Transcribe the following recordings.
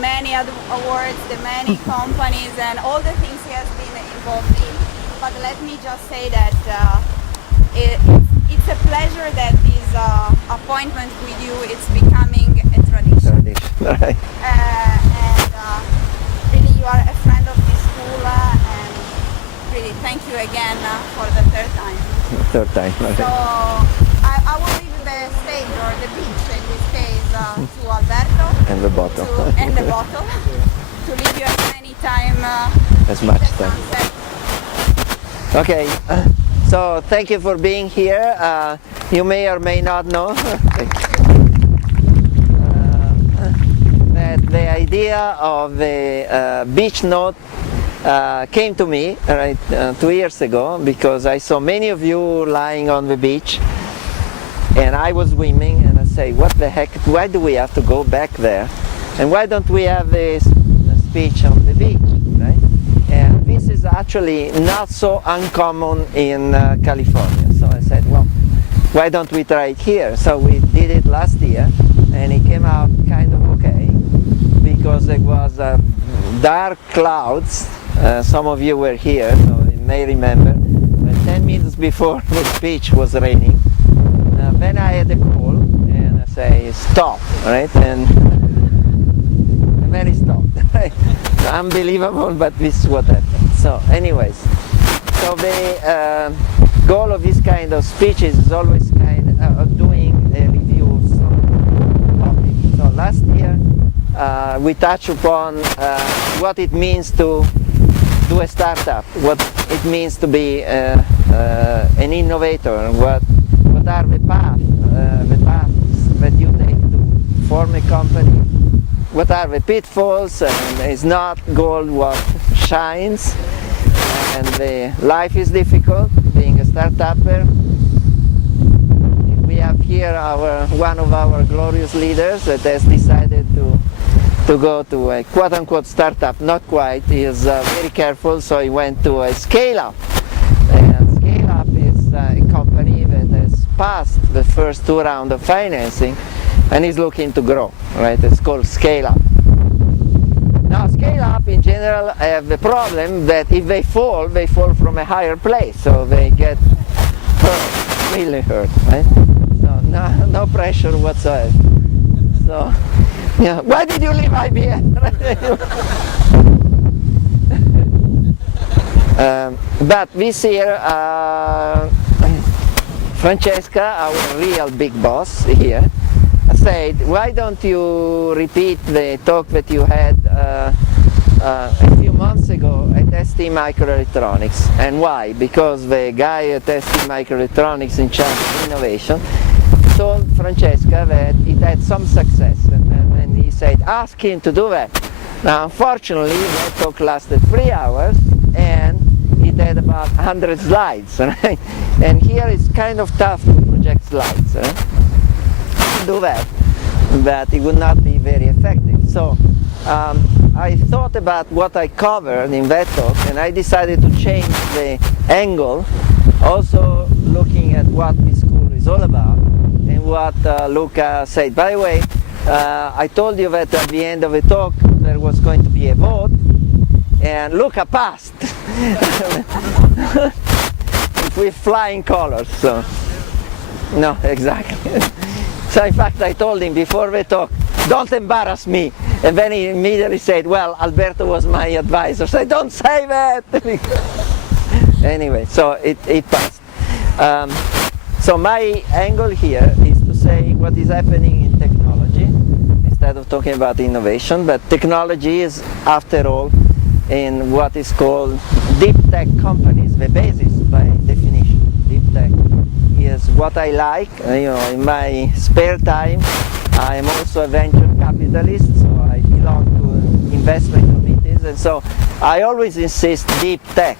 many awards, the many companies, and all the things he has been involved in. But let me just say that it's a pleasure that this appointment with you is becoming a tradition. Right. And really, you are a friend of this school, and really thank you again for the third time. Third time. Okay. So I will leave the stage, or the beach in this case, to Alberto. And the bottle. And the bottle. To leave you as many time as much the time. sunset. Okay. So thank you for being here. You may or may not know that the idea of the beach note came to me 2 years ago, because I saw many of you lying on the beach and I was swimming, and I say, what the heck, why do we have to go back there, and why don't we have this speech on the beach, right? And this is actually not so uncommon in California, so I said, well, why don't we try it here? So we did it last year, and it came out kind of okay, because there was dark clouds. Some of you were here, so you may remember. But 10 minutes before the speech was raining. Then I had a call, and I say, stop, right? And then it stopped. Right? Unbelievable, but this is what happened. So anyways, so the goal of this kind of speeches is always kind of doing a review of some topic. So last year we touched upon what it means to do a startup, what it means to be an innovator, what are the paths that you take to form a company, what are the pitfalls, and it's not gold what shines, and the life is difficult being a startupper. We have here one of our glorious leaders that has decided to go to a quote-unquote startup, not quite. He is very careful, so he went to a scale-up. And scale-up is a company that has passed the first 2 rounds of financing and is looking to grow, right? It's called scale-up. Now, scale-up in general have the problem that if they fall from a higher place, so they get hurt, really hurt, right? So no pressure whatsoever. So, yeah, why did you leave IBM? But this year, Francesca, our real big boss here, said, why don't you repeat the talk that you had a few months ago at ST Microelectronics. And why? Because the guy at ST Microelectronics in charge of innovation told Francesca that it had some success, and he said, ask him to do that. Now, unfortunately, that talk lasted 3 hours, and it had about 100 slides, right? And here it's kind of tough to project slides, right? To do that, but it would not be very effective. So I thought about what I covered in that talk, and I decided to change the angle, also looking at what this school is all about, and what Luca said. By the way, I told you that at the end of the talk there was going to be a vote, and Luca passed with flying colors. So no, exactly. So in fact I told him before the talk, don't embarrass me, and then he immediately said, well, Alberto was my advisor, so don't say that. Anyway, so it passed. So my angle here is to say what is happening in technology instead of talking about innovation, but technology is, after all, in what is called deep tech companies, the basis by definition. Deep tech is what I like. In my spare time I am also a venture capitalist, so I belong to investment committees, and so I always insist deep tech.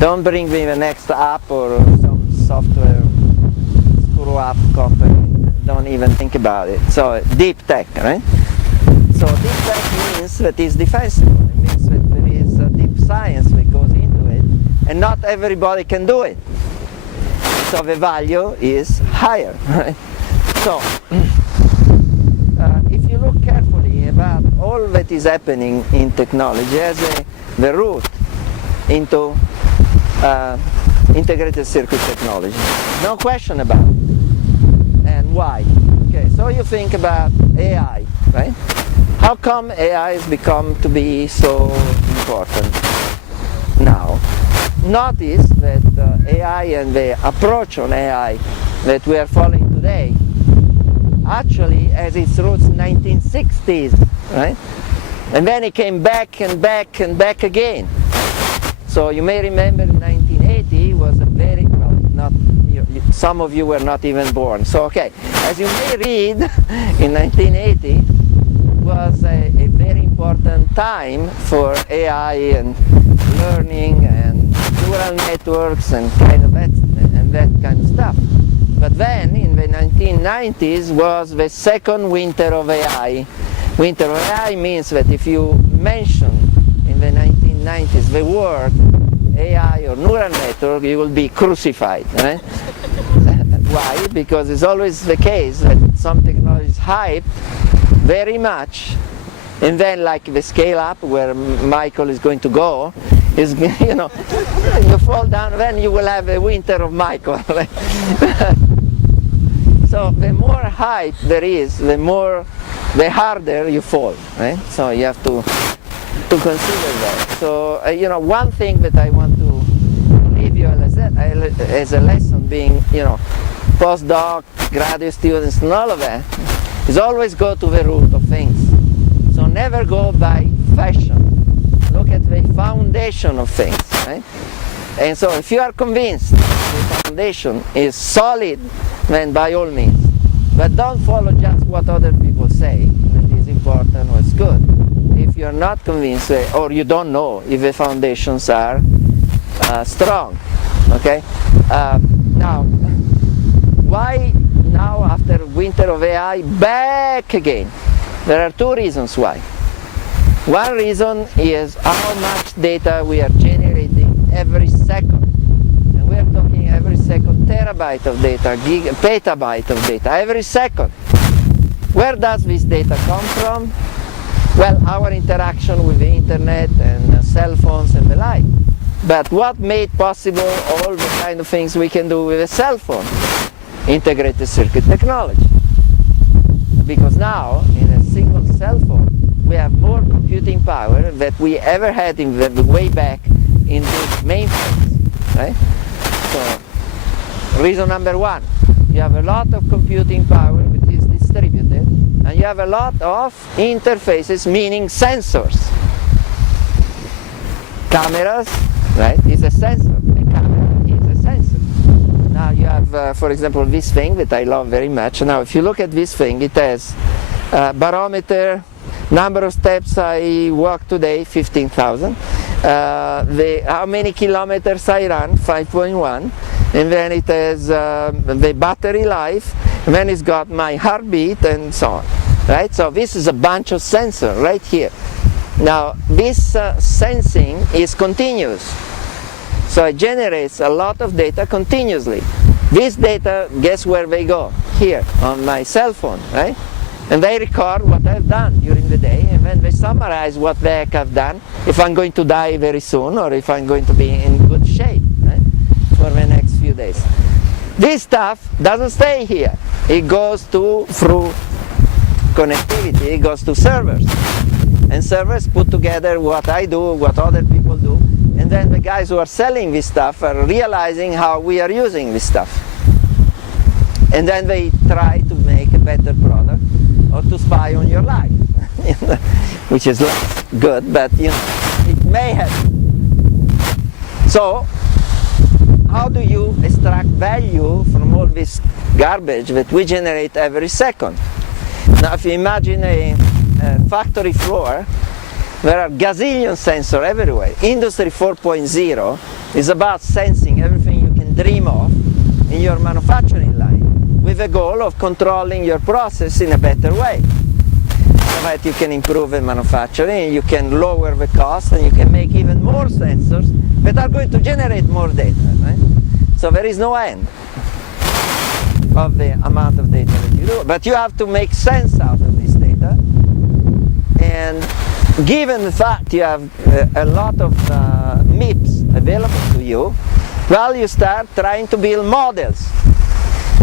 Don't bring me the next app or some software screw-up company. Don't even think about it. So deep tech, right? So deep tech means that it's defensible. It means that there is a deep science that goes into it, and not everybody can do it. So the value is higher, right? So if you look carefully But all that is happening in technology has the root into integrated circuit technology. No question about it. And why? Okay, so you think about AI, right? How come AI has become to be so important now? Notice that AI and the approach on AI that we are following today actually has its roots in 1960s, right? And then it came back and back and back again. So you may remember in 1980 was a very, well, not, some of you were not even born. So okay, as you may read, in 1980 was a very important time for AI and learning and neural networks and that kind of stuff. But then in the 1990s was the second winter of AI. Winter of AI means that if you mention in the 1990s the word AI or neural network, you will be crucified, right? Why? Because it's always the case that some technology is hyped very much, and then like the scale up where Michael is going to go, is, you know, you fall down, then you will have a winter of Michael. Right? So the more hype there is, the harder you fall, right? So you have to consider that. So you know, one thing that I want to leave you as a lesson, being, you know, postdoc, graduate students, and all of that, is always go to the root of things. So never go by fashion. Look at the foundation of things, right? And so if you are convinced the foundation is solid, then by all means. But don't follow just what other people say that is important or is good. If you're not convinced, or you don't know if the foundations are strong, okay? Now, why now after winter of AI back again? There are two reasons why. One reason is how much data we are generating every second. And we are talking every second terabyte of data, petabyte of data, every second. Where does this data come from? Well, our interaction with the internet and cell phones and the like. But what made possible all the kind of things we can do with a cell phone? Integrated circuit technology. Because now, in a single cell phone, we have more computing power that we ever had in the way back in the mainframes, right? So, reason number one, you have a lot of computing power which is distributed, and you have a lot of interfaces, meaning sensors. Cameras, right, is a sensor. A camera is a sensor. Now you have, for example, this thing that I love very much. Now, if you look at this thing, it has barometer, number of steps I walked today, 15,000. How many kilometers I ran, 5.1. And then it has the battery life. And then it's got my heartbeat and so on. Right? So this is a bunch of sensors right here. Now, this sensing is continuous. So it generates a lot of data continuously. This data, guess where they go? Here, on my cell phone, right? And they record what I've done during the day, and then they summarize what the heck I've done, if I'm going to die very soon, or if I'm going to be in good shape, right, for the next few days. This stuff doesn't stay here. It goes through connectivity, it goes to servers. And servers put together what I do, what other people do, and then the guys who are selling this stuff are realizing how we are using this stuff. And then they try to make a better product or to spy on your life, which is less good, but you know, it may happen. So, how do you extract value from all this garbage that we generate every second? Now, if you imagine a factory floor, there are gazillion sensors everywhere. Industry 4.0 is about sensing everything you can dream of in your manufacturing line, with the goal of controlling your process in a better way. So that you can improve the manufacturing, you can lower the cost, and you can make even more sensors that are going to generate more data. Right? So there is no end of the amount of data that you do. But you have to make sense out of this data. And given the fact you have a lot of MIPS available to you, well, you start trying to build models.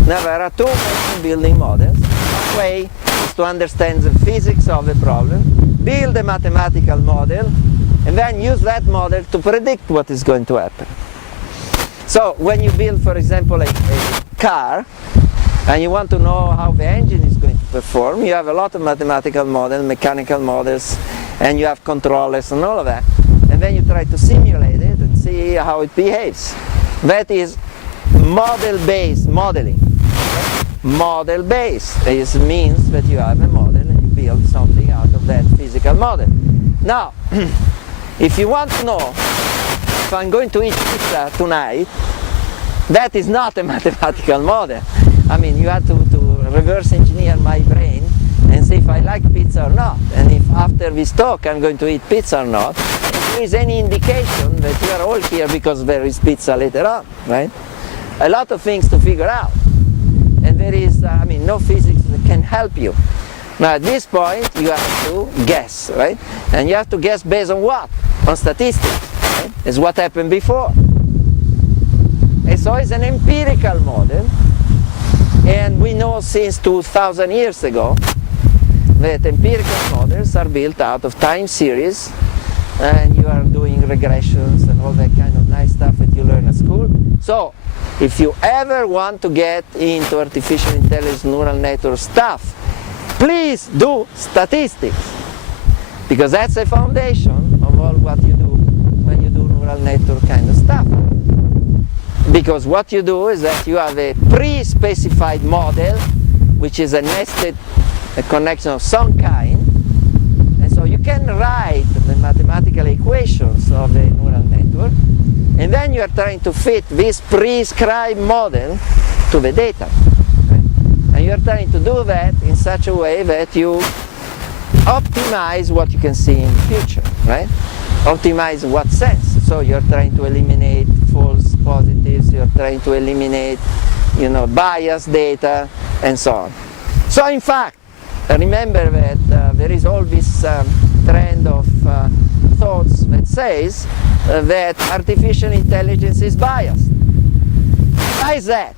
Now there are two ways of building models. One way is to understand the physics of the problem, build a mathematical model, and then use that model to predict what is going to happen. So when you build, for example, a car, and you want to know how the engine is going to perform, you have a lot of mathematical models, mechanical models, and you have controllers and all of that. And then you try to simulate it and see how it behaves. That is model-based modeling. Model-based means that you have a model and you build something out of that physical model. Now, if you want to know if I'm going to eat pizza tonight, that is not a mathematical model. I mean, you have to reverse engineer my brain and see if I like pizza or not, and if after this talk I'm going to eat pizza or not. If there is any indication that you are all here because there is pizza later on, right? A lot of things to figure out, and there is, no physics that can help you. Now at this point you have to guess, right? And you have to guess based on what? On statistics, right? It's what happened before. And so it's an empirical model, and we know since 2000 years ago that empirical models are built out of time series, and you are doing regressions and all that kind of nice stuff that you learn at school. So if you ever want to get into artificial intelligence, neural network stuff, please do statistics, because that's the foundation of all what you do when you do neural network kind of stuff. Because what you do is that you have a pre-specified model, which is a nested connection of some kind, and so you can write the mathematical equations of the neural network, and then you are trying to fit this prescribed model to the data. Right? And you are trying to do that in such a way that you optimize what you can see in the future, right? Optimize in what sense? So you're trying to eliminate false positives, you're trying to eliminate, biased data, and so on. So in fact, remember that there is all this trend of thoughts that says that artificial intelligence is biased. Why is that?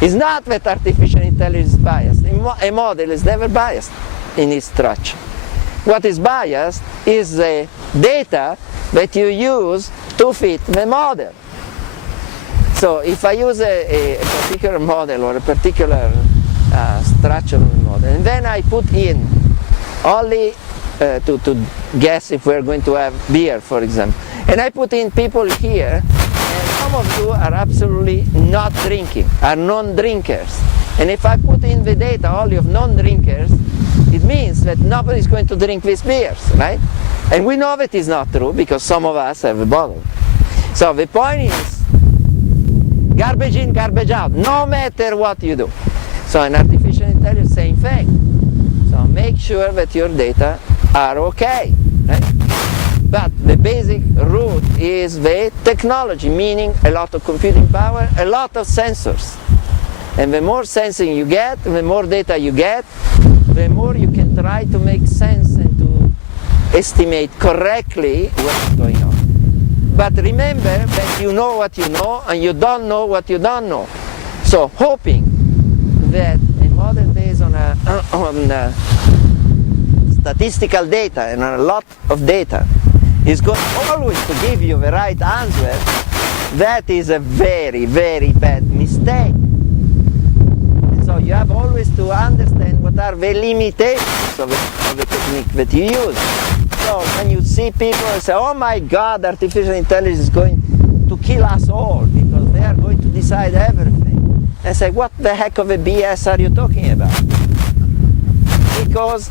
It's not that artificial intelligence is biased. A model is never biased in its structure. What is biased is the data that you use to fit the model. So if I use a particular model or a particular structure of the model, and then I put in only to guess if we're going to have beer, for example, and I put in people here, and some of you are absolutely not drinking, are non-drinkers, and if I put in the data only of non-drinkers, it means that nobody's going to drink these beers, right? And we know that is not true because some of us have a bottle. So the point is, garbage in, garbage out, no matter what you do. So in artificial intelligence, same thing. So make sure that your data are okay, right? But the basic root is the technology, meaning a lot of computing power, a lot of sensors. And the more sensing you get, the more data you get, the more you can try to make sense and to estimate correctly what's going on. But remember that you know what you know and you don't know what you don't know. So hoping that a model based on statistical data and on a lot of data is going always to give you the right answer, that is a very, very bad mistake. So you have always to understand what are the limitations of the technique that you use. So when you see people and say, oh my God, artificial intelligence is going to kill us all because they are going to decide everything. And say, what the heck of a BS are you talking about? Because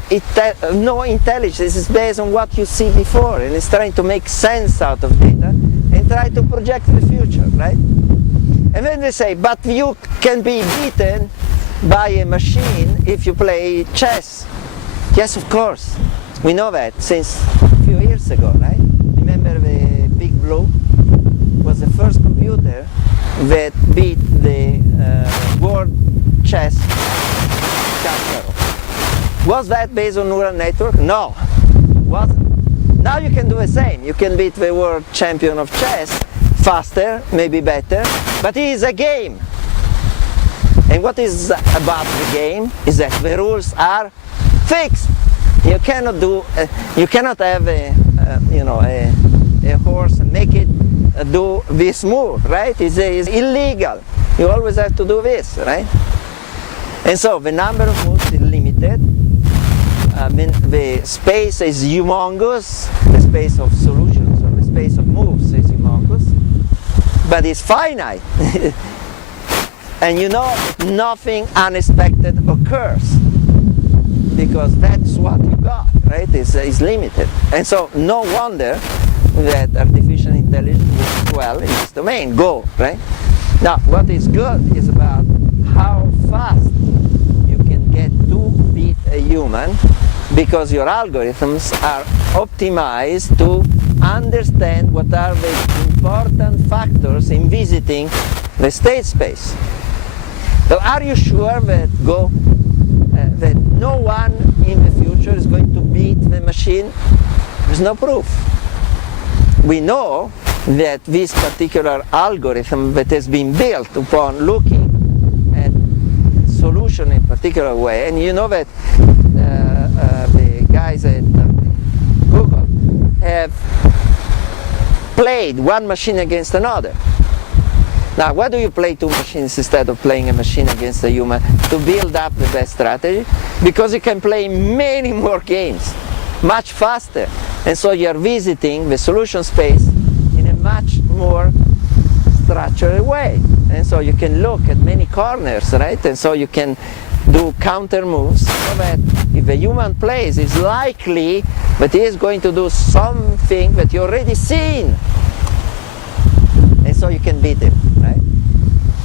no intelligence is based on what you see before, and it's trying to make sense out of data and try to project the future, right? And then they say, but you can be beaten by a machine if you play chess. Yes, of course. We know that since a few years ago, right? Remember the Big Blue was the first computer that beat the world chess champion. Was that based on neural network? No. wasn't. Now you can do the same. You can beat the world champion of chess faster, maybe better, but it is a game. And what is about the game is that the rules are fixed. You cannot do, you cannot have a horse and make it do this move, right? It's illegal. You always have to do this, right? And so the number of moves is limited. The space is humongous. The space of solutions or the space of moves is humongous, but it's finite. And you know, nothing unexpected occurs, because that's what you got, right? It's limited. And so no wonder that artificial intelligence works well in this domain. Go, right? Now, what is good is about how fast you can get to beat a human, because your algorithms are optimized to understand what are the important factors in visiting the state space. So are you sure that that no one in the future is going to beat the machine? There's no proof. We know that this particular algorithm that has been built upon looking at solution in a particular way, and you know that the guys at Google have played one machine against another. Now, why do you play two machines instead of playing a machine against a human? To build up the best strategy, because you can play many more games, much faster. And so you're visiting the solution space in a much more structured way. And so you can look at many corners, right? And so you can do counter moves, so that if a human plays, it's likely that he is going to do something that you already seen. And so you can beat him, right?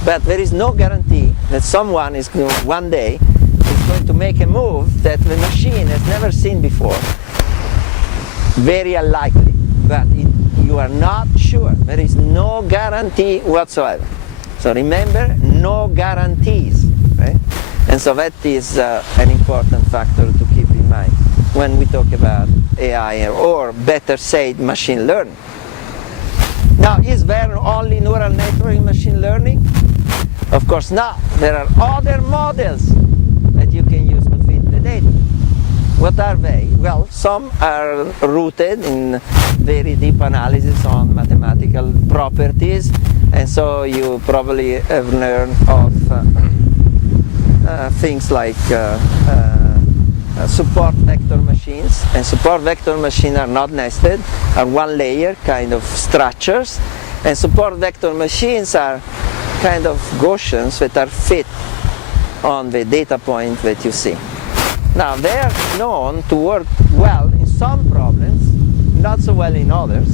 But there is no guarantee that someone is going, one day is going to make a move that the machine has never seen before. Very unlikely, but you are not sure. There is no guarantee whatsoever. So remember, no guarantees, right? And so that is an important factor to keep in mind when we talk about AI, or better said, machine learning. Now, is there only neural network in machine learning? Of course not. There are other models that you can use to fit the data. What are they? Well, some are rooted in very deep analysis on mathematical properties, and so you probably have learned of things like support vector machines, and support vector machines are not nested, are one layer kind of structures, and support vector machines are kind of Gaussians that are fit on the data point that you see. Now, they are known to work well in some problems, not so well in others.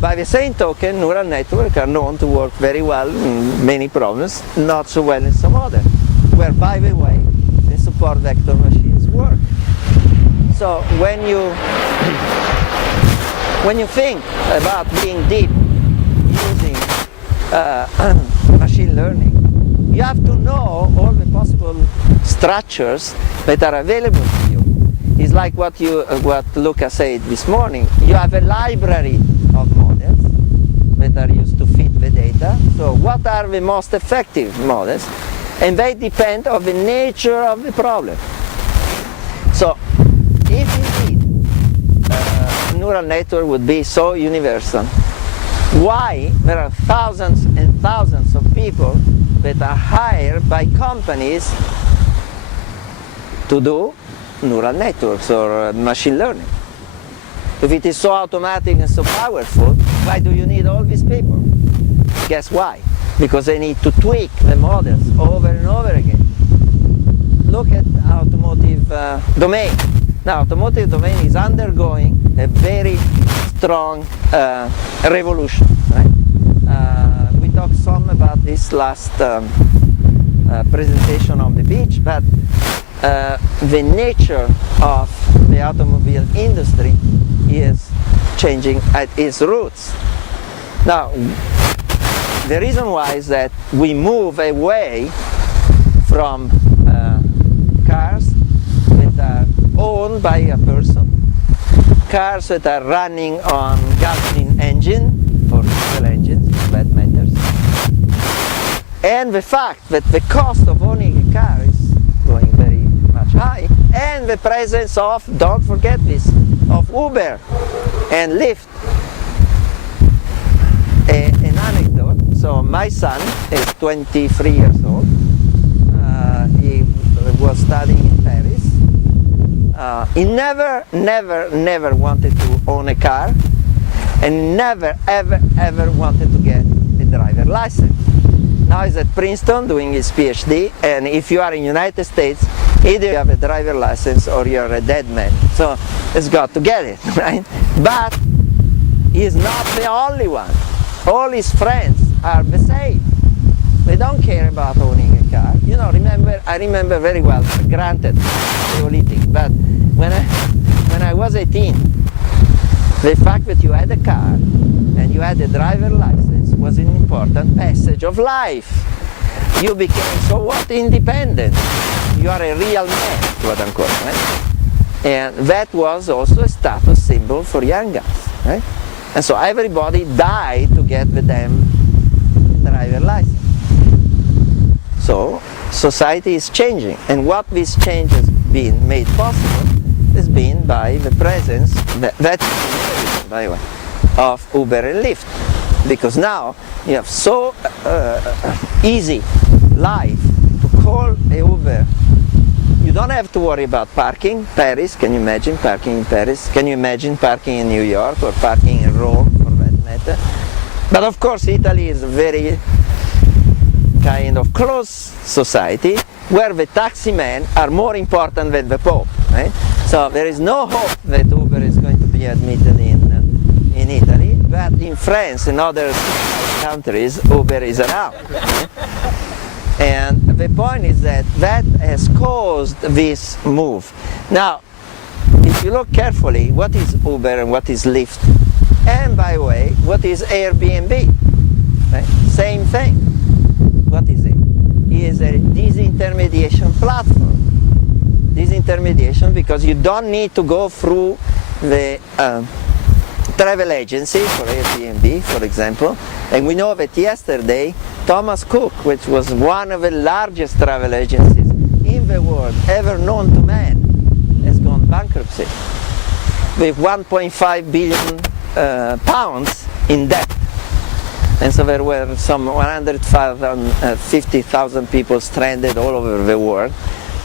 By the same token, neural networks are known to work very well in many problems, not so well in some others, where, by the way, the support vector machines work. So when you think about being deep using machine learning, you have to know all the possible structures that are available to you. It's like what Luca said this morning. You have a library of models that are used to fit the data. So what are the most effective models? And they depend on the nature of the problem. So if indeed a neural network would be so universal, why there are thousands and thousands of people that are hired by companies to do neural networks or machine learning? If it is so automatic and so powerful, why do you need all these people? Guess why? Because they need to tweak the models over and over again. Look at automotive domain. Now, automotive domain is undergoing a very strong revolution, right? We talked some about this last presentation on the beach, but the nature of the automobile industry is changing at its roots. Now, the reason why is that we move away from cars that are owned by a person cars that are running on gasoline engine or diesel engines, for that matters. And the fact that the cost of owning a car is going very much high, and the presence of, don't forget this, of Uber and Lyft. An anecdote, so my son is 23 years old. He was studying in Paris. He never wanted to own a car, and never ever wanted to get a driver license. Now he's at Princeton doing his PhD, and if you are in the United States, either you have a driver license or you're a dead man. So he's got to get it, right? But he's not the only one. All his friends are the same. They don't care about owning a car. You know, I remember very well, granted, Neolithic, but when I was 18, the fact that you had a car and you had a driver license was an important passage of life. You became, so what, independent. You are a real man, quote unquote, right? And that was also a status symbol for young guys, right? And so everybody died to get the damn driver license. So society is changing, and what this change has been made possible has been by the presence, that's by the way, of Uber and Lyft. Because now you have so easy life to call a Uber. You don't have to worry about parking. Paris, can you imagine parking in Paris? Can you imagine parking in New York or parking in Rome, for that matter? But of course Italy is a very kind of closed society where the taxi men are more important than the Pope, right? So there is no hope that Uber is going to be admitted in Italy, but in France and other countries Uber is around. Right? And the point is that that has caused this move. Now, if you look carefully, what is Uber and what is Lyft? And by the way, what is Airbnb? Right? Same thing. What is it? It is a disintermediation platform. Disintermediation because you don't need to go through the travel agency for Airbnb, for example. And we know that yesterday, Thomas Cook, which was one of the largest travel agencies in the world ever known to man, has gone bankruptcy with 1.5 billion pounds in debt. And so there were some 150,000 people stranded all over the world,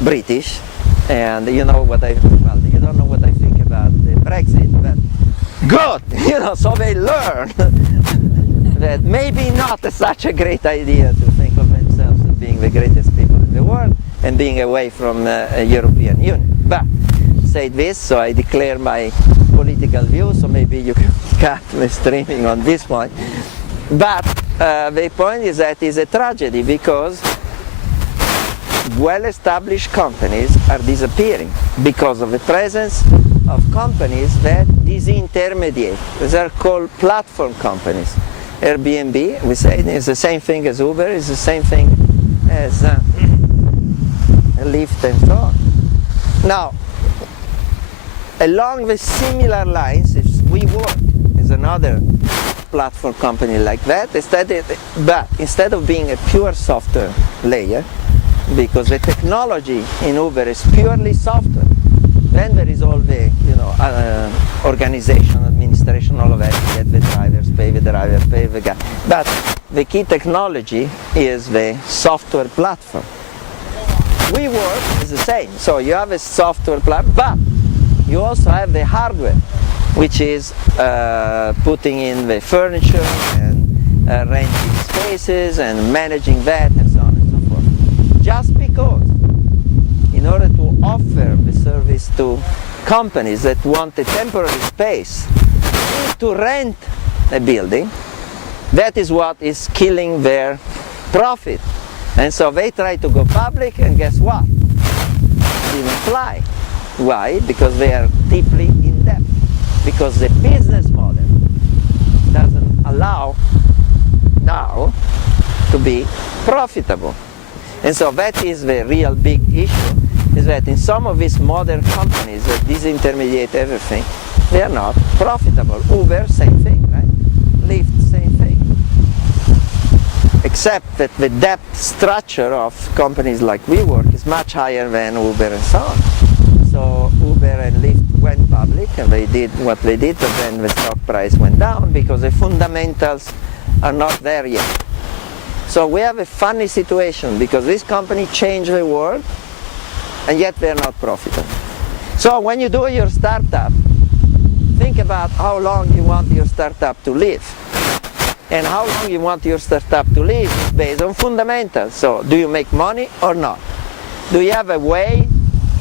British. And you know what well, you don't know what I think about the Brexit, but good, you know, so they learn that maybe not such a great idea to think of themselves as being the greatest people in the world and being away from a European Union. But say this, so I declare my political view, so maybe you can cut the streaming on this point. But the point is that it's a tragedy because well-established companies are disappearing because of the presence of companies that disintermediate. These are called platform companies. Airbnb, we say, is the same thing as Uber, is the same thing as Lyft and so on. Now, along the similar lines, if WeWork is another platform company like that, but instead of being a pure software layer, because the technology in Uber is purely software, then there is all the organization, administration, all of that, get the drivers, pay the driver, pay the guy. But the key technology is the software platform. WeWork is the same. So you have a software platform, but you also have the hardware, which is putting in the furniture and renting spaces and managing that and so on and so forth. Just because in order to offer the service to companies that want a temporary space to rent a building, that is what is killing their profit. And so they try to go public, and guess what? It didn't fly. Why? Because they are deeply in debt. Because the business model doesn't allow now to be profitable. And so that is the real big issue, is that in some of these modern companies that disintermediate everything, they are not profitable. Uber, same thing, right? Lyft, same thing. Except that the debt structure of companies like WeWork is much higher than Uber and so on. So Uber and Lyft went public and they did what they did, but then the stock price went down because the fundamentals are not there yet. So we have a funny situation because this company changed the world and yet they're not profitable. So when you do your startup, think about how long you want your startup to live. And how long you want your startup to live is based on fundamentals. So do you make money or not? Do you have a way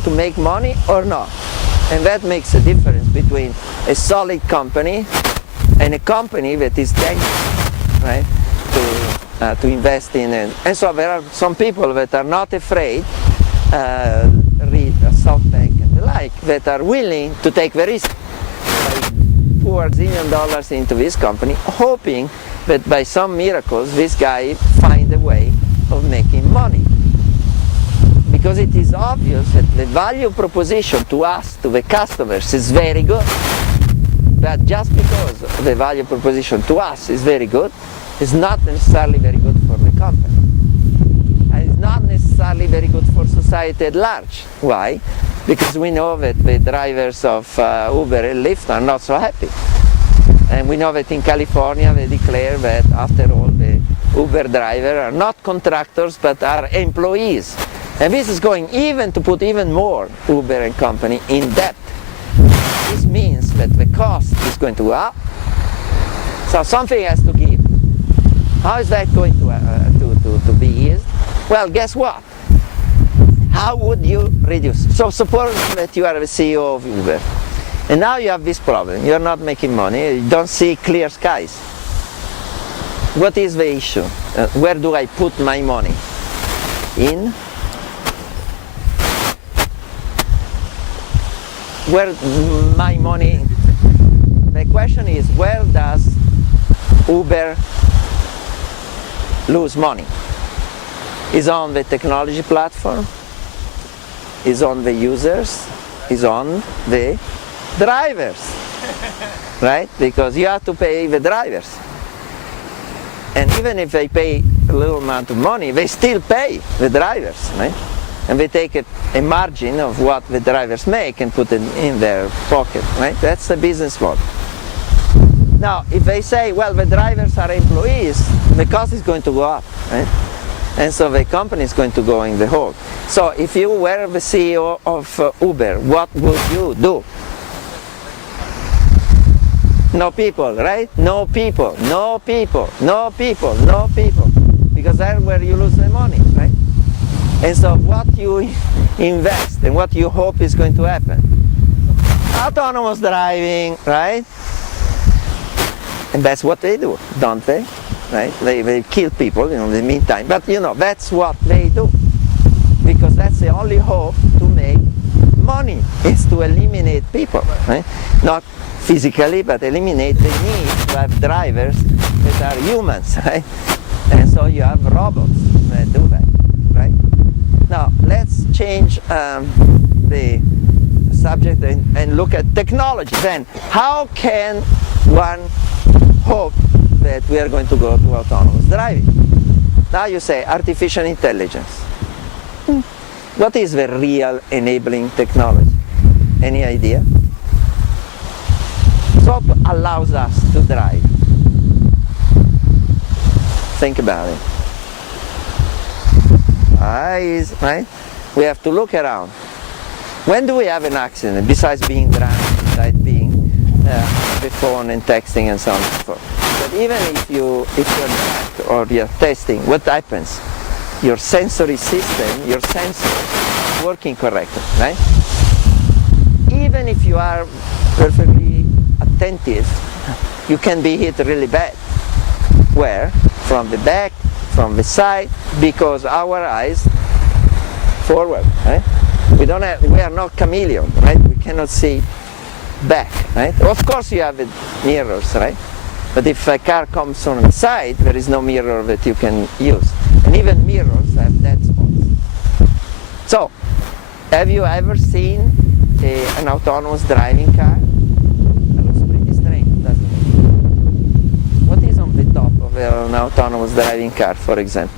to make money or not? And that makes a difference between a solid company and a company that is dangerous, right? To invest in. And so there are some people that are not afraid, read SoftBank and the like, that are willing to take the risk. Like pour $1 zillion into this company, hoping that by some miracles this guy find a way of making money. Because it is obvious that the value proposition to us, to the customers, is very good. But just because the value proposition to us is very good, it's not necessarily very good for the company. And it's not necessarily very good for society at large. Why? Because we know that the drivers of Uber and Lyft are not so happy. And we know that in California they declare that after all the Uber drivers are not contractors but are employees. And this is going even to put even more Uber and company in debt. This means that the cost is going to go up. So something has to give. How is that going to be eased? Well, guess what? How would you reduce? So suppose that you are the CEO of Uber. And now you have this problem. You're not making money. You don't see clear skies. What is the issue? Where do I put my money? In? Where my money? The question is, where does Uber lose money? Is on the technology platform? Is on the users? Is on the drivers, right? Because you have to pay the drivers. And even if they pay a little amount of money, they still pay the drivers, right? And they take a margin of what the drivers make and put it in their pocket, right? That's the business model. Now, if they say, well, the drivers are employees, the cost is going to go up, right? And so the company is going to go in the hole. So if you were the CEO of Uber, what would you do? No people, right? No people, no people, no people, no people. Because that's where you lose the money, right? And so what you invest and what you hope is going to happen. Autonomous driving, right? And that's what they do, don't they? Right? They kill people, in the meantime. But that's what they do. Because that's the only hope to make money, is to eliminate people, right? Not physically, but eliminate the need to have drivers that are humans, right? And so you have robots that do that, right? Now, let's change the subject and look at technology. Then, how can one hope that we are going to go to autonomous driving? Now you say artificial intelligence. What is the real enabling technology? Any idea? What allows us to drive? Think about it. Eyes, right? We have to look around. When do we have an accident, besides being drunk, besides being on the phone and texting and so on and so forth? But even if you're drunk or you're testing, what happens? Your sensory system, your sensors, working correctly, right? Even if you are perfectly attentive, you can be hit really bad. Where? From the back, from the side, because our eyes forward, right? We are not chameleon, right? We cannot see back, right? Of course you have mirrors, right? But if a car comes from the side, there is no mirror that you can use. And even mirrors have dead spots. So, have you ever seen an autonomous driving car? an autonomous driving car, for example.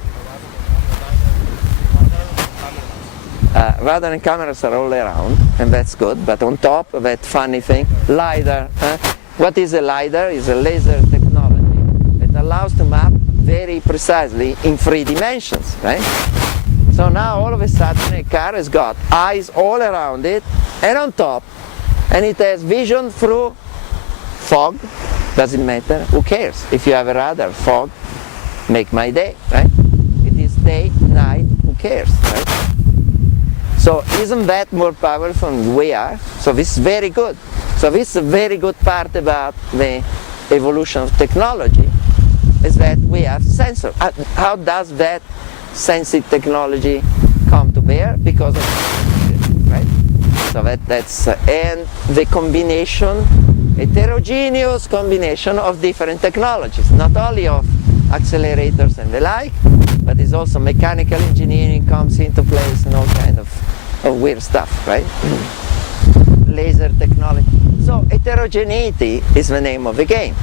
Radar and cameras are all around, and that's good, but on top of that funny thing, LiDAR. What is a LiDAR? It's a laser technology that allows to map very precisely in 3 dimensions, right? So now all of a sudden a car has got eyes all around it and on top, and it has vision through fog. Doesn't matter, who cares? If you have a radar, fog, make my day, right? It is day, night, who cares, right? So isn't that more powerful than we are? So this is very good. So this is a very good part about the evolution of technology, is that we have sensors. How does that sensitive technology come to bear? Because of, right? So that's and the combination, heterogeneous combination of different technologies, not only of accelerators and the like, but it's also mechanical engineering comes into place and all kind of weird stuff, right? Laser technology. So heterogeneity is the name of the game.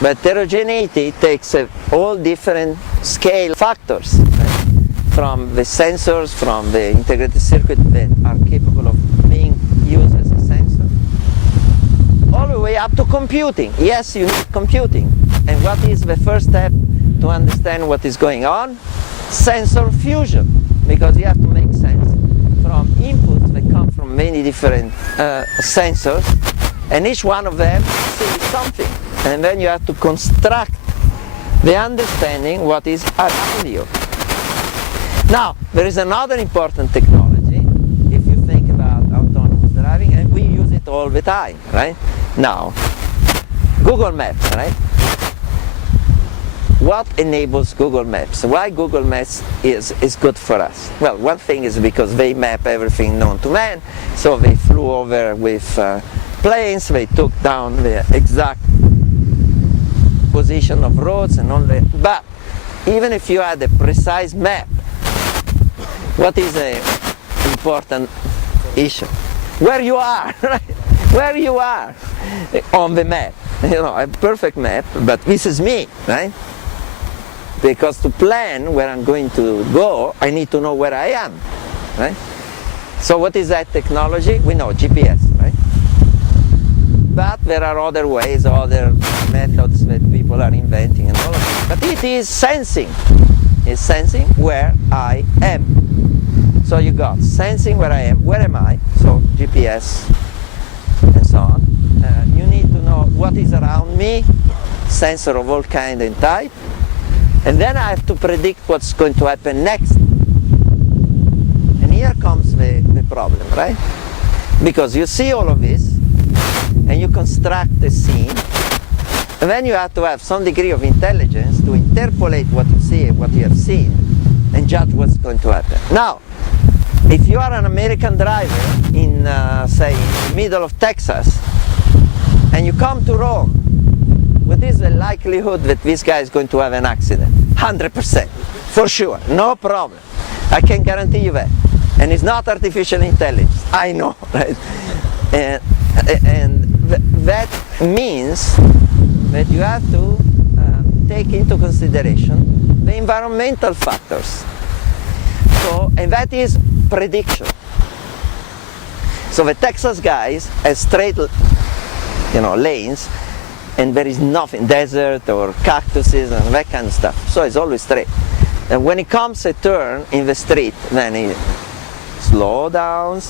But heterogeneity takes all different scale factors, right? From the sensors, from the integrated circuit that are capable of being used as a sensor, all the way up to computing. Yes, you need computing. And what is the first step to understand what is going on? Sensor fusion, because you have to make sense from inputs that come from many different sensors, and each one of them sees something, and then you have to construct the understanding what is around you. Now, there is another important technology, if you think about autonomous driving, and we use it all the time, right? Now, Google Maps, right? What enables Google Maps? Why Google Maps is good for us? Well, one thing is because they map everything known to man, so they flew over with planes, they took down the exact position of roads and all that. But even if you had a precise map, what is an important issue? Where you are, right? Where you are on the map. You know, a perfect map, but this is me, right? Because to plan where I'm going to go, I need to know where I am, right? So what is that technology? We know GPS, right? But there are other ways, other methods that people are inventing and all of that. But it is sensing. It's sensing where I am. So you got sensing where I am. Where am I? So GPS and so on. You need to know what is around me, sensor of all kind and type. And then I have to predict what's going to happen next. And here comes the problem, right? Because you see all of this, and you construct the scene, and then you have to have some degree of intelligence to interpolate what you see, what you have seen, and judge what's going to happen. Now, if you are an American driver in, say, in the middle of Texas, and you come to Rome, what is the likelihood that this guy is going to have an accident? 100%, for sure, no problem. I can guarantee you that. And it's not artificial intelligence, I know, right? And that means that you have to take into consideration the environmental factors. So, and that is prediction. So the Texas guys have straight, lanes, and there is nothing, desert or cactuses and that kind of stuff. So it's always straight. And when it comes a turn in the street, then he slows down,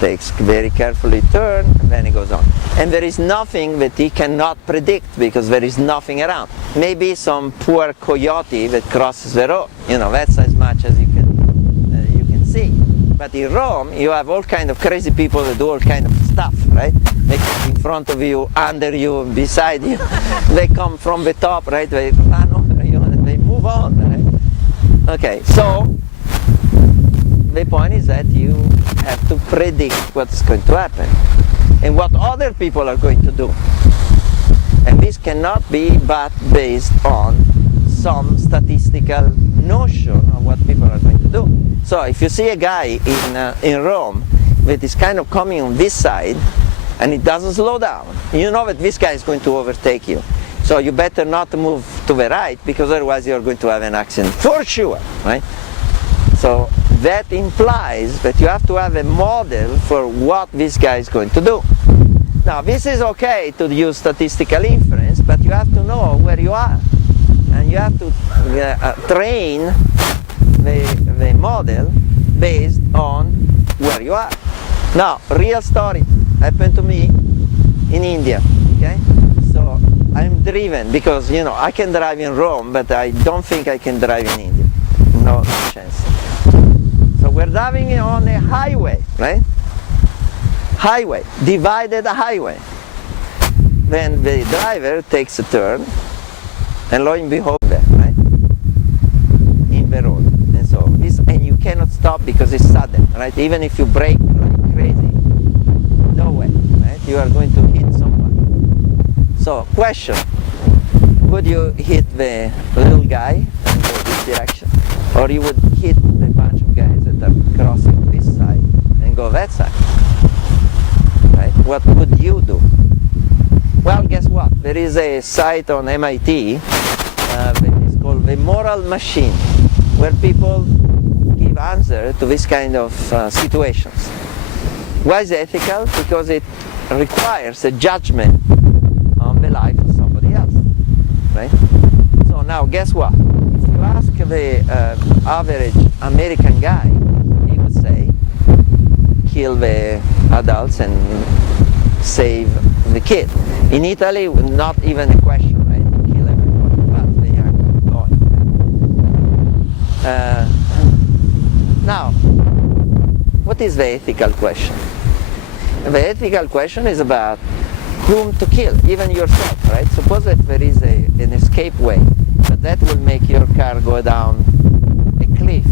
takes very carefully turn, and then he goes on. And there is nothing that he cannot predict because there is nothing around. Maybe some poor coyote that crosses the road. That's as much as you can see. But in Rome, you have all kind of crazy people that do all kind of stuff, right? They come in front of you, under you, beside you. They come from the top, right? They run over you and they move on, right? Okay, so the point is that you have to predict what is going to happen and what other people are going to do. And this cannot be but based on some statistical notion of what people are going to do. So if you see a guy in Rome that is kind of coming on this side and it doesn't slow down, you know that this guy is going to overtake you. So you better not move to the right, because otherwise you're going to have an accident for sure, right? So that implies that you have to have a model for what this guy is going to do. Now this is okay to use statistical inference, but you have to know where you are, and you have to train the model based on where you are. Now, real story happened to me in India, okay? So I'm driven, because I can drive in Rome, but I don't think I can drive in India. No chance. So we're driving on a highway, right? Highway, divided highway. Then the driver takes a turn, and lo and behold, right? In the road. And so and you cannot stop because it's sudden, right? Even if you brake like crazy, no way, right? You are going to hit someone. So, question: would you hit the little guy and go this direction, or you would hit a bunch of guys that are crossing this side and go that side? Right? What would you do? Well, guess what? There is a site on MIT that is called the moral machine, where people give answer to this kind of situations. Why is it ethical? Because it requires a judgment on the life of somebody else, right? So now, guess what? If you ask the average American guy, he would say, kill the adults and save the kid. In Italy, not even a question, right? Kill everybody, but they are going. Now, what is the ethical question? The ethical question is about whom to kill, even yourself, right? Suppose that there is an escape way, but that will make your car go down a cliff,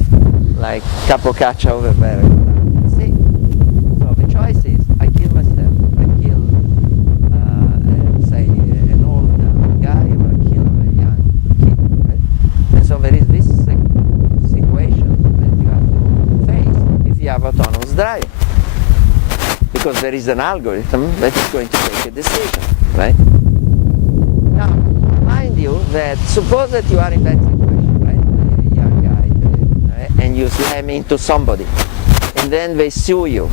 like Capocaccia over there. See? So the choice is, I kill myself, I kill, say, an old guy, or I kill a young kid, right? And so there is this situation that you have to face if you have autonomous driving. Because there is an algorithm that is going to take a decision, right? Now, mind you that suppose that you are in that situation, right? A young guy, right? And you slam into somebody, and then they sue you.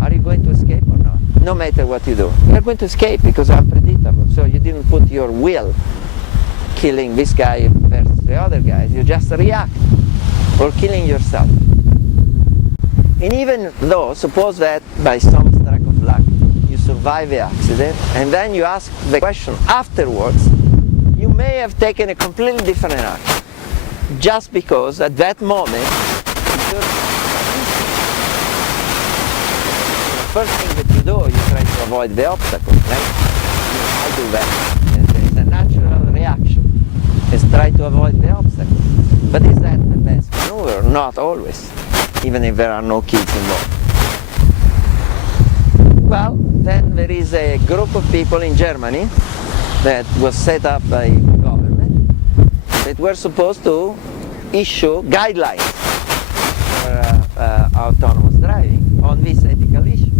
Are you going to escape or not? No matter what you do, you are going to escape because you are unpredictable. So you didn't put your will killing this guy versus the other guys. You just react, or killing yourself. And even though, suppose that by some stroke of luck, you survive the accident, and then you ask the question afterwards, you may have taken a completely different action. Just because at that moment, the first thing that you do, you try to avoid the obstacle, right? I do that. It's a natural reaction. Is try to avoid the obstacle. But is that the best maneuver? Not always. Even if there are no kids involved. Well, then there is a group of people in Germany that was set up by government that were supposed to issue guidelines for autonomous driving on this ethical issue.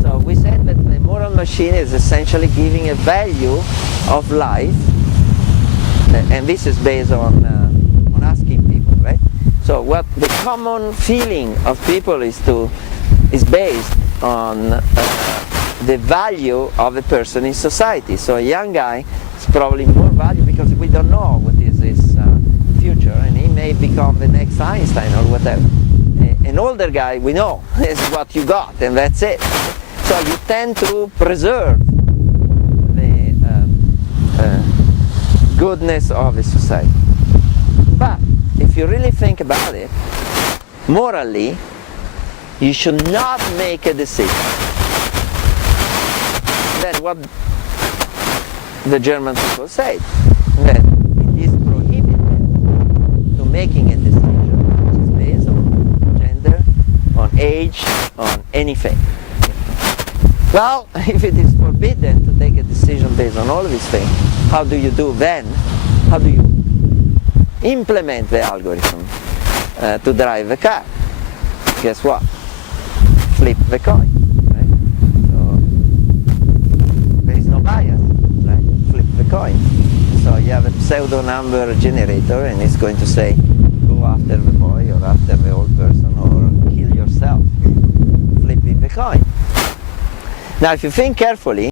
So we said that the moral machine is essentially giving a value of life, and this is based on asking people, right? So what the common feeling of people is based on the value of a person in society. So a young guy is probably more valuable because we don't know what is his future, and he may become the next Einstein or whatever. An older guy, we know, is what you got, and that's it. So you tend to preserve the goodness of a society. But if you really think about it, morally, you should not make a decision. Then what the German people say, that it is prohibited to making a decision which is based on gender, on age, on anything. Well, if it is forbidden to take a decision based on all of these things, how do you do then? How do you implement the algorithm to drive the car? Guess what? Flip the coin, right? So there is no bias, right? pseudo number generator, and it's going to say go after the boy or after the old person or kill yourself, flipping the coin. Now if you think carefully,